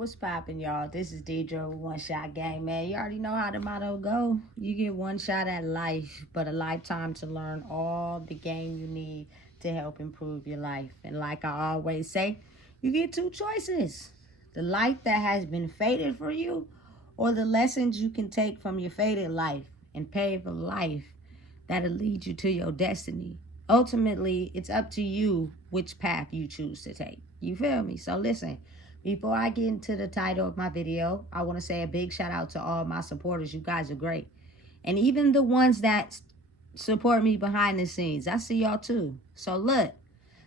What's poppin', y'all? This is Deidre with One Shot Game, man. You already know how the motto go. You get one shot at life, but a lifetime to learn all the game you need to help improve your life. And like I always say, you get two choices. The life that has been fated for you, or the lessons you can take from your fated life and pave a life that'll lead you to your destiny. Ultimately, it's up to you which path you choose to take. You feel me? So listen, before I get into the title of my video, I want to say a big shout out to all my supporters. You guys are great. And even the ones that support me behind the scenes, I see y'all too. So look,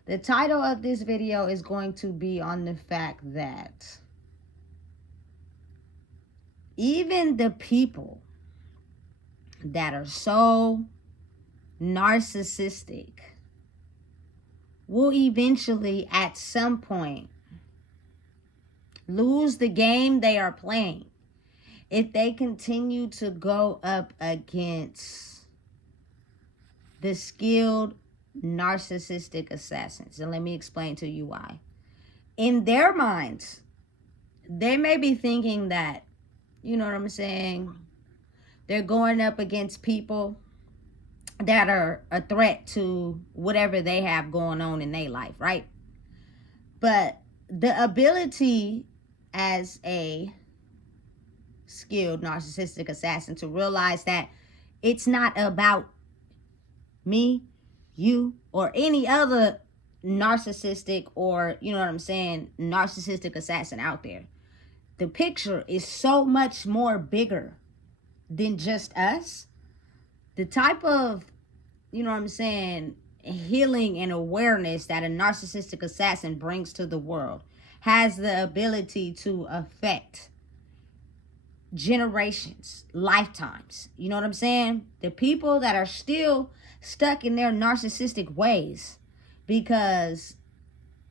the title of this video is going to be on the fact that even the people that are so narcissistic will eventually at some point lose the game they are playing if they continue to go up against the skilled narcissistic assassins. And let me explain to you why. In their minds, they may be thinking that, you know what I'm saying, they're going up against people that are a threat to whatever they have going on in their life, right? But the ability as a skilled narcissistic assassin to realize that it's not about me, you, or any other narcissistic or, you know what I'm saying, narcissistic assassin out there. The picture is so much more bigger than just us. The type of, you know what I'm saying, healing and awareness that a narcissistic assassin brings to the world has the ability to affect generations, lifetimes. You know what I'm saying? The people that are still stuck in their narcissistic ways because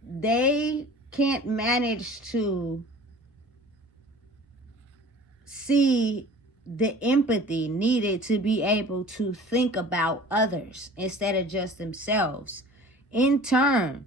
they can't manage to see the empathy needed to be able to think about others instead of just themselves. In turn,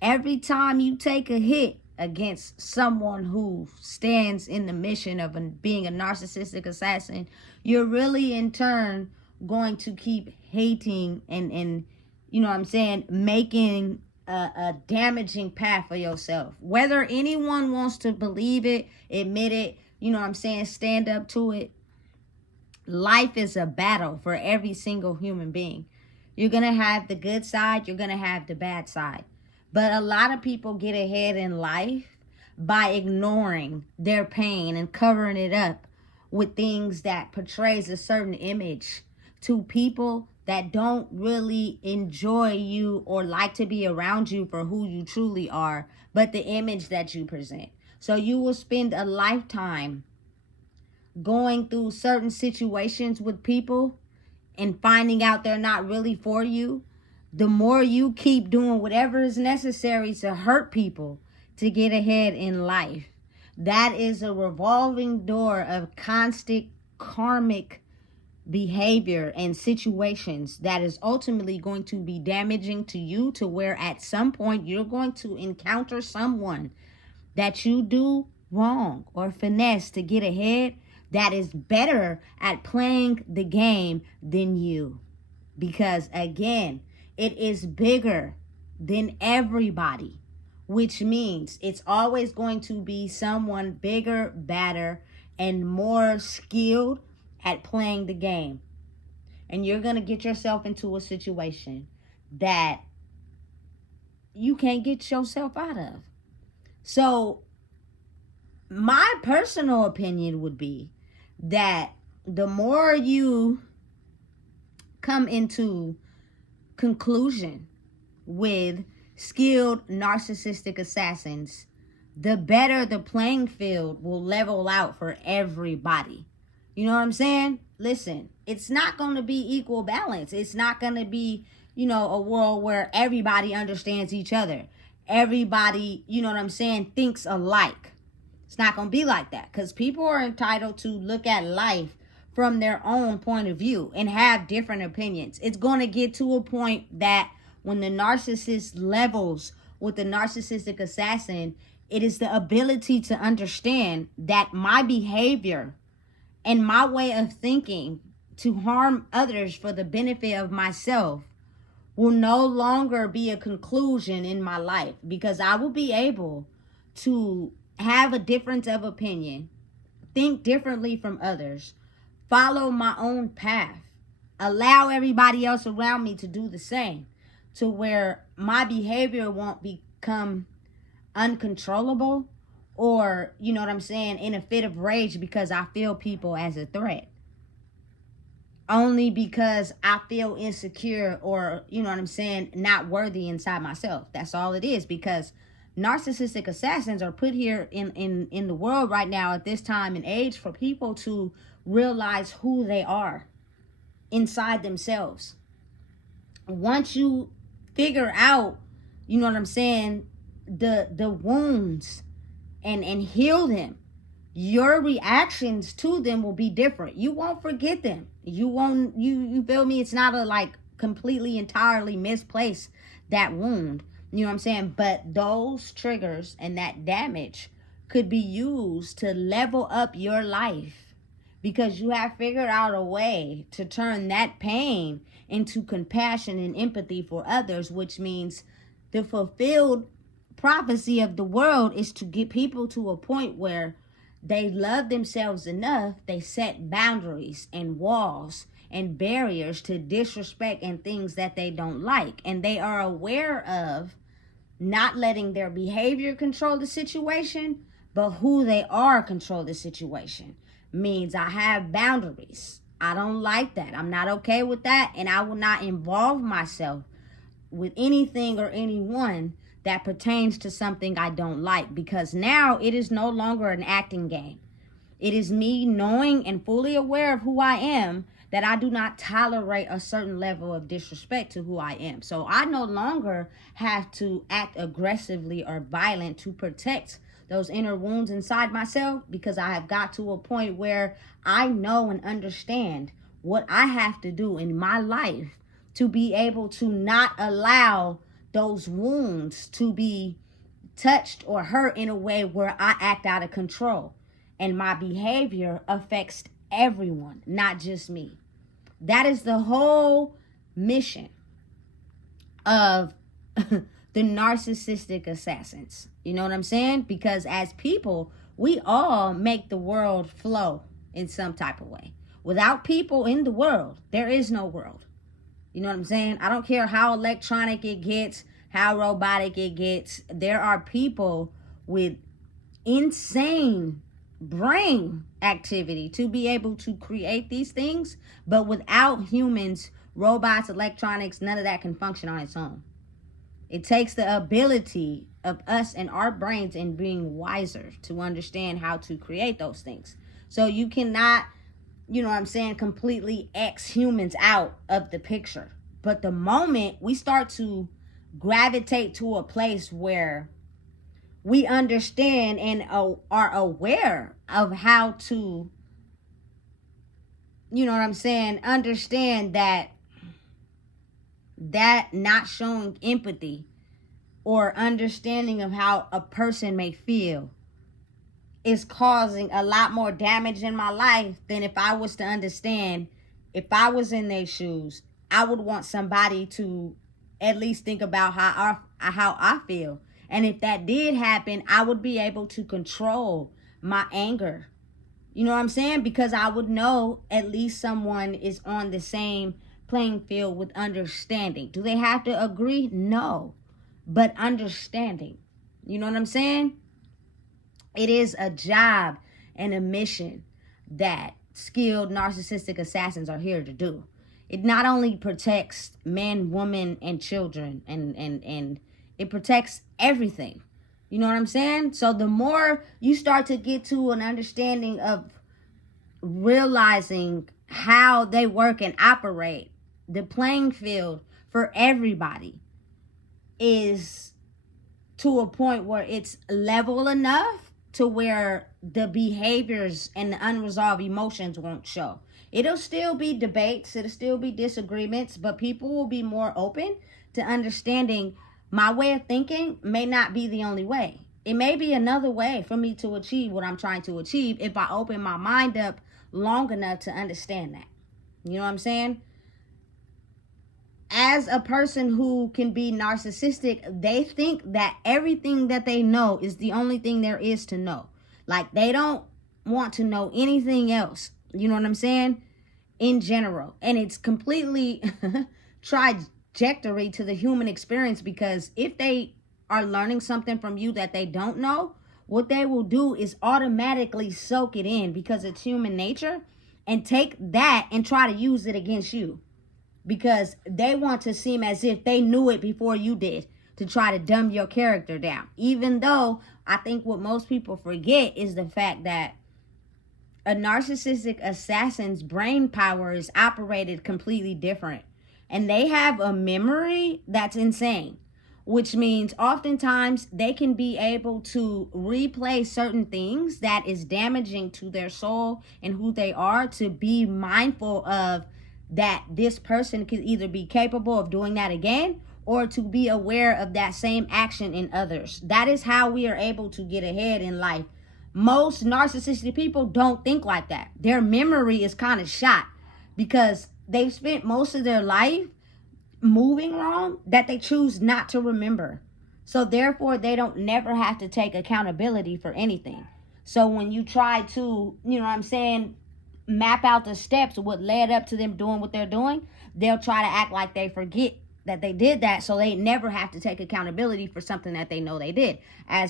every time you take a hit against someone who stands in the mission of being a narcissistic assassin, you're really in turn going to keep hating and you know what I'm saying, making a damaging path for yourself. Whether anyone wants to believe it, admit it, you know what I'm saying, stand up to it, life is a battle for every single human being. You're going to have the good side, you're going to have the bad side. But a lot of people get ahead in life by ignoring their pain and covering it up with things that portrays a certain image to people that don't really enjoy you or like to be around you for who you truly are, but the image that you present. So you will spend a lifetime going through certain situations with people and finding out they're not really for you. The more you keep doing whatever is necessary to hurt people to get ahead in life, that is a revolving door of constant karmic behavior and situations that is ultimately going to be damaging to you, to where at some point you're going to encounter someone that you do wrong or finesse to get ahead that is better at playing the game than you. Because again, it is bigger than everybody, which means it's always going to be someone bigger, better, and more skilled at playing the game. And you're going to get yourself into a situation that you can't get yourself out of. So my personal opinion would be that the more you come into conclusion with skilled narcissistic assassins, the better the playing field will level out for everybody. You know what I'm saying? Listen, it's not going to be equal balance. It's not going to be, you know, a world where everybody understands each other. Everybody, you know what I'm saying, thinks alike. It's not going to be like that, because people are entitled to look at life from their own point of view and have different opinions. It's going to get to a point that when the narcissist levels with the narcissistic assassin, It is the ability to understand that my behavior and my way of thinking to harm others for the benefit of myself will no longer be a conclusion in my life, because I will be able to have a difference of opinion, think differently from others, follow my own path, allow everybody else around me to do the same, to where my behavior won't become uncontrollable or, you know what I'm saying, in a fit of rage because I feel people as a threat. Only because I feel insecure or, you know what I'm saying, not worthy inside myself. That's all it is, because narcissistic assassins are put here in the world right now at this time and age for people to realize who they are inside themselves. Once you figure out, you know what I'm saying, the wounds and heal them, your reactions to them will be different. You won't forget them. You feel me? It's not a like completely entirely misplaced, that wound. You know what I'm saying? But those triggers and that damage could be used to level up your life, because you have figured out a way to turn that pain into compassion and empathy for others, which means the fulfilled prophecy of the world is to get people to a point where they love themselves enough, they set boundaries and walls and barriers to disrespect and things that they don't like. And they are aware of not letting their behavior control the situation, but who they are control the situation. Means I have boundaries. I don't like that. I'm not okay with that. And I will not involve myself with anything or anyone that pertains to something I don't like, because now it is no longer an acting game. It is me knowing and fully aware of who I am, that I do not tolerate a certain level of disrespect to who I am. So I no longer have to act aggressively or violent to protect those inner wounds inside myself, because I have got to a point where I know and understand what I have to do in my life to be able to not allow those wounds to be touched or hurt in a way where I act out of control and my behavior affects everyone, not just me. That is the whole mission of the narcissistic assassins. You know what I'm saying? Because as people, we all make the world flow in some type of way. Without people in the world, there is no world. You know what I'm saying? I don't care how electronic it gets, how robotic it gets. There are people with insane brain activity to be able to create these things. But without humans, robots, electronics, none of that can function on its own. It takes the ability of us and our brains and being wiser to understand how to create those things. So you cannot, you know what I'm saying, completely X humans out of the picture. But the moment we start to gravitate to a place where we understand and are aware of how to, you know what I'm saying, understand that not showing empathy or understanding of how a person may feel is causing a lot more damage in my life than if I was to understand, if I was in their shoes, I would want somebody to at least think about how I feel. And if that did happen, I would be able to control my anger. You know what I'm saying? Because I would know at least someone is on the same playing field with understanding. Do they have to agree? No. But understanding. You know what I'm saying? It is a job and a mission that skilled narcissistic assassins are here to do. It not only protects men, women, and children, and it protects everything. You know what I'm saying? So the more you start to get to an understanding of realizing how they work and operate, the playing field for everybody is to a point where it's level enough to where the behaviors and the unresolved emotions won't show. It'll still be debates, it'll still be disagreements, but people will be more open to understanding my way of thinking may not be the only way. It may be another way for me to achieve what I'm trying to achieve if I open my mind up long enough to understand that. You know what I'm saying? As a person who can be narcissistic, they think that everything that they know is the only thing there is to know. Like, they don't want to know anything else. You know what I'm saying? In general. And it's completely trajectory to the human experience, because if they are learning something from you that they don't know, what they will do is automatically soak it in, because it's human nature, and take that and try to use it against you, because they want to seem as if they knew it before you did, to try to dumb your character down. Even though I think what most people forget is the fact that a narcissistic assassin's brain power is operated completely different. And they have a memory that's insane, which means oftentimes they can be able to replay certain things that is damaging to their soul and who they are, to be mindful of that this person could either be capable of doing that again, or to be aware of that same action in others. That is how we are able to get ahead in life. Most narcissistic people don't think like that. Their memory is kind of shot because they've spent most of their life moving wrong that they choose not to remember. So therefore, they don't never have to take accountability for anything. So when you try to, you know what I'm saying, map out the steps of what led up to them doing what they're doing, they'll try to act like they forget that they did that, so they never have to take accountability for something that they know they did.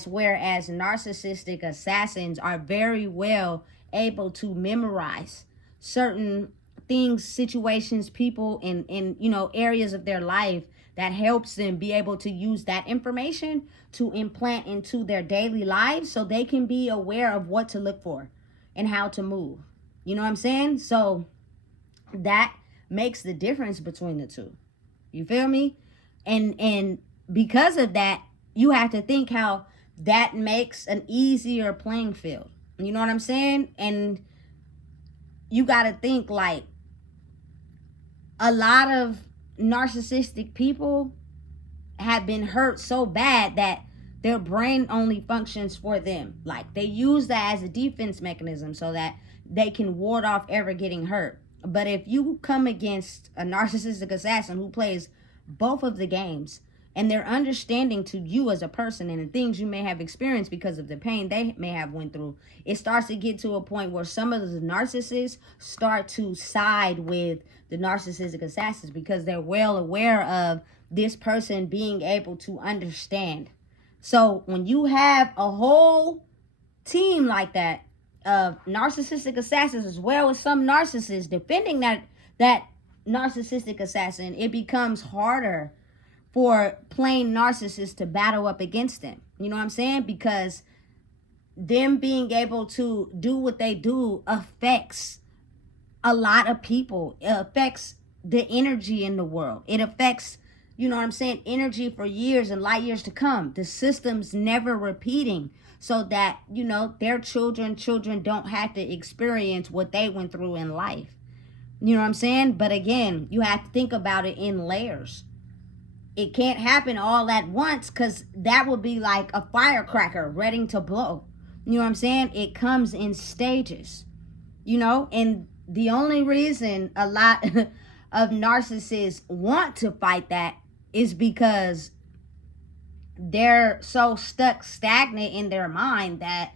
Whereas narcissistic assassins are very well able to memorize certain things, situations, people in areas of their life that helps them be able to use that information to implant into their daily lives, so they can be aware of what to look for and how to move. You know what I'm saying? So that makes the difference between the two. You feel me? And because of that, you have to think how that makes an easier playing field. You know what I'm saying? And you got to think, like, a lot of narcissistic people have been hurt so bad that their brain only functions for them. Like, they use that as a defense mechanism so that they can ward off ever getting hurt. But if you come against a narcissistic assassin who plays both of the games, and they're understanding to you as a person and the things you may have experienced because of the pain they may have went through, it starts to get to a point where some of the narcissists start to side with the narcissistic assassins, because they're well aware of this person being able to understand. So when you have a whole team like that of narcissistic assassins, as well as some narcissists defending that narcissistic assassin, it becomes harder for plain narcissists to battle up against them. You know what I'm saying? Because them being able to do what they do affects a lot of people. It affects the energy in the world. It affects, you know what I'm saying, energy for years and light years to come. The system's never repeating, so that, their children don't have to experience what they went through in life. You know what I'm saying? But again, you have to think about it in layers. It can't happen all at once, because that would be like a firecracker ready to blow. You know what I'm saying? It comes in stages, and the only reason a lot of narcissists want to fight that is because they're so stagnant in their mind that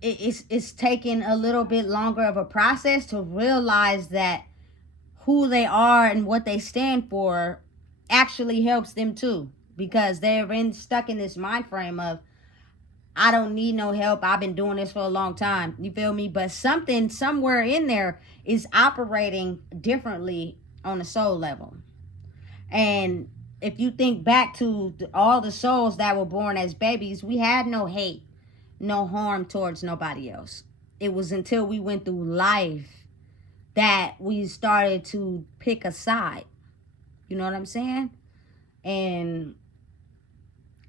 it's taking a little bit longer of a process to realize that who they are and what they stand for actually helps them too, because they're stuck in this mind frame of, I don't need no help, I've been doing this for a long time. You feel me? But something somewhere in there is operating differently on a soul level. And if you think back to all the souls that were born as babies, we had no hate, no harm towards nobody else. It was until we went through life that we started to pick a side. You know what I'm saying? And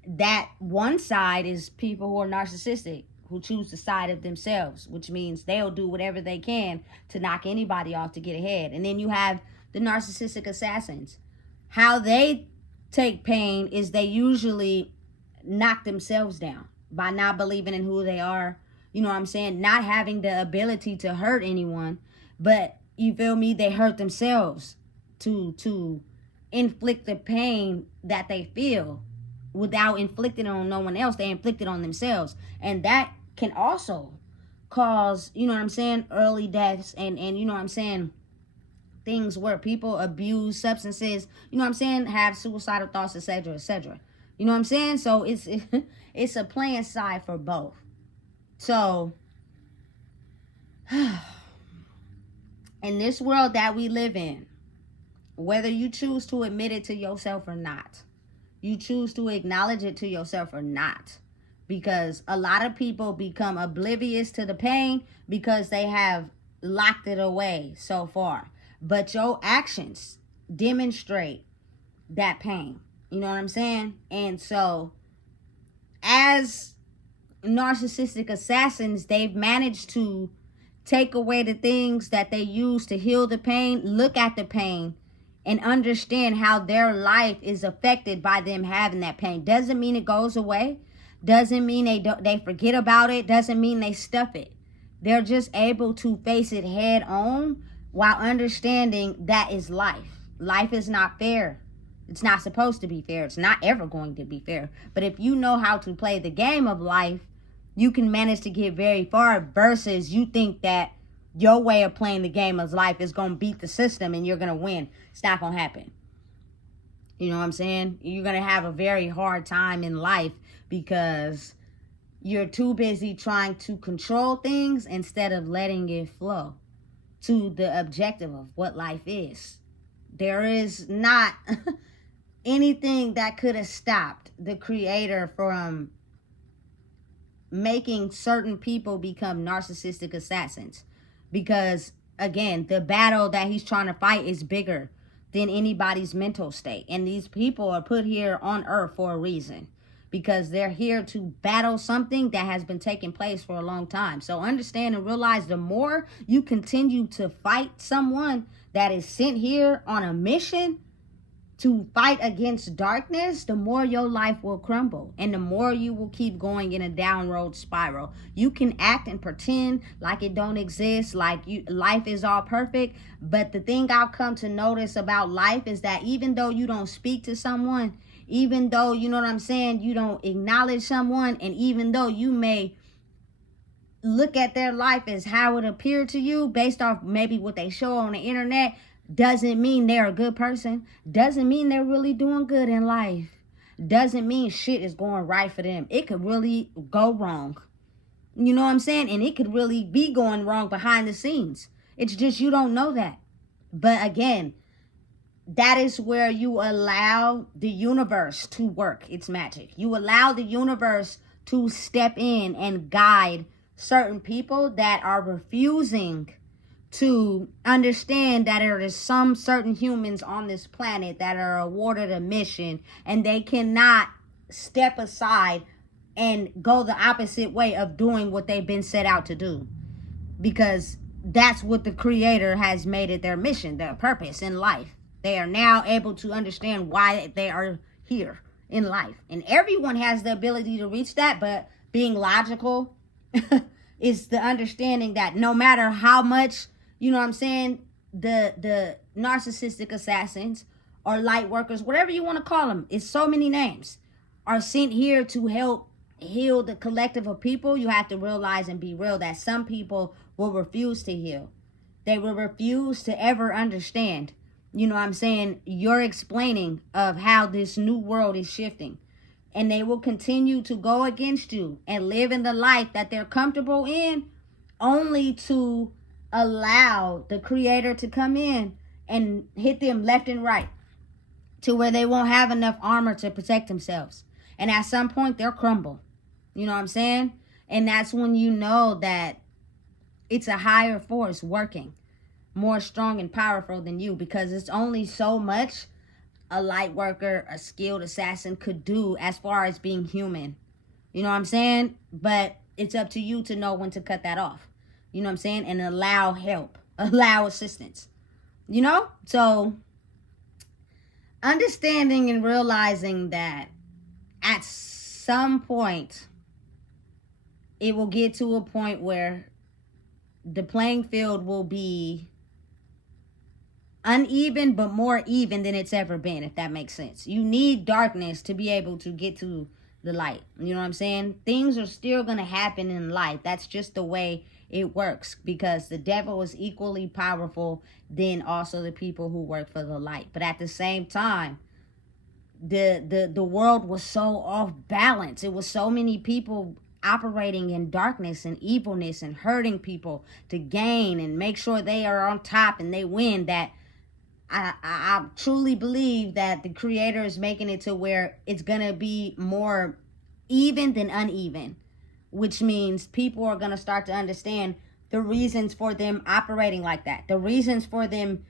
that one side is people who are narcissistic, who choose the side of themselves, which means they'll do whatever they can to knock anybody off to get ahead. And then you have the narcissistic assassins. How they take pain is they usually knock themselves down by not believing in who they are. You know what I'm saying? Not having the ability to hurt anyone, but you feel me? They hurt themselves to inflict the pain that they feel without inflicting it on no one else. They inflict it on themselves. And that can also cause, you know what I'm saying, early deaths and you know what I'm saying, things where people abuse substances, you know what I'm saying, have suicidal thoughts, etc., etc. You know what I'm saying? So it's a playing side for both. So in this world that we live in, whether you choose to admit it to yourself or not, you choose to acknowledge it to yourself or not, because a lot of people become oblivious to the pain because they have locked it away so far. But your actions demonstrate that pain. You know what I'm saying? And so, as narcissistic assassins, they've managed to take away the things that they use to heal the pain, look at the pain, and understand how their life is affected by them having that pain. Doesn't mean it goes away. Doesn't mean they forget about it. Doesn't mean they stuff it. They're just able to face it head on while understanding that is life. Life is not fair. It's not supposed to be fair. It's not ever going to be fair. But if you know how to play the game of life, you can manage to get very far, versus you think that your way of playing the game of life is going to beat the system and you're going to win. It's not going to happen. You know what I'm saying? You're going to have a very hard time in life because you're too busy trying to control things instead of letting it flow to the objective of what life is. There is not anything that could have stopped the creator from making certain people become narcissistic assassins, because again, the battle that he's trying to fight is bigger than anybody's mental state. And these people are put here on earth for a reason, because they're here to battle something that has been taking place for a long time. So understand and realize, the more you continue to fight someone that is sent here on a mission to fight against darkness, the more your life will crumble, and the more you will keep going in a downward spiral. You can act and pretend like it don't exist, like life is all perfect, but the thing I've come to notice about life is that even though you don't speak to someone, even though, you know what I'm saying, you don't acknowledge someone, and even though you may look at their life as how it appeared to you based off maybe what they show on the internet, doesn't mean they're a good person. Doesn't mean they're really doing good in life. Doesn't mean shit is going right for them. It could really go wrong. You know what I'm saying? And it could really be going wrong behind the scenes. It's just you don't know that. But again, that is where you allow the universe to work its magic. You allow the universe to step in and guide certain people that are refusing to understand that there is some certain humans on this planet that are awarded a mission, and they cannot step aside and go the opposite way of doing what they've been set out to do, because that's what the creator has made it their mission, their purpose in life. They are now able to understand why they are here in life, and everyone has the ability to reach that. But being logical is the understanding that no matter how much, you know what I'm saying, the narcissistic assassins or light workers, whatever you want to call them, it's so many names, are sent here to help heal the collective of people. You have to realize and be real that some people will refuse to heal. They will refuse to ever understand, you know what I'm saying, your explaining of how this new world is shifting. And they will continue to go against you and live in the life that they're comfortable in, only to allow the creator to come in and hit them left and right to where they won't have enough armor to protect themselves. And at some point they'll crumble. You know what I'm saying? And that's when you know that it's a higher force working, more strong and powerful than you, because it's only so much a light worker, a skilled assassin could do as far as being human. You know what I'm saying? But it's up to you to know when to cut that off. You know what I'm saying? And allow help, allow assistance, you know? So understanding and realizing that at some point, it will get to a point where the playing field will be uneven, but more even than it's ever been, if that makes sense. You need darkness to be able to get to the light. You know what I'm saying? Things are still going to happen in life. That's just the way it works, because the devil is equally powerful than also the people who work for the light. But at the same time, the world was so off balance. It was so many people operating in darkness and evilness and hurting people to gain and make sure they are on top and they win, that I truly believe that the creator is making it to where it's going to be more even than uneven, which means people are going to start to understand the reasons for them operating like that, the reasons for them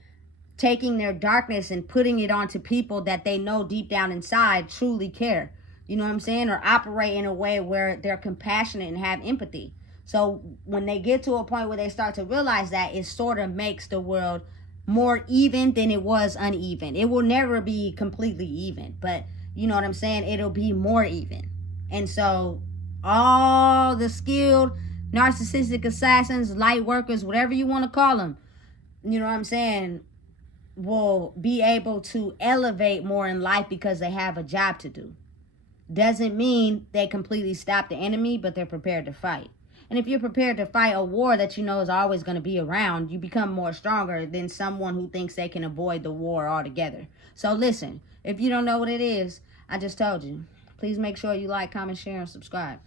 taking their darkness and putting it onto people that they know deep down inside truly care. You know what I'm saying? Or operate in a way where they're compassionate and have empathy. So when they get to a point where they start to realize that, it sort of makes the world more even than it was uneven. It will never be completely even, but you know what I'm saying? It'll be more even. And so all the skilled narcissistic assassins, light workers, whatever you want to call them, you know what I'm saying, will be able to elevate more in life because they have a job to do. Doesn't mean they completely stop the enemy, but they're prepared to fight. And if you're prepared to fight a war that you know is always going to be around, you become more stronger than someone who thinks they can avoid the war altogether. So listen, if you don't know what it is, I just told you. Please make sure you like, comment, share, and subscribe.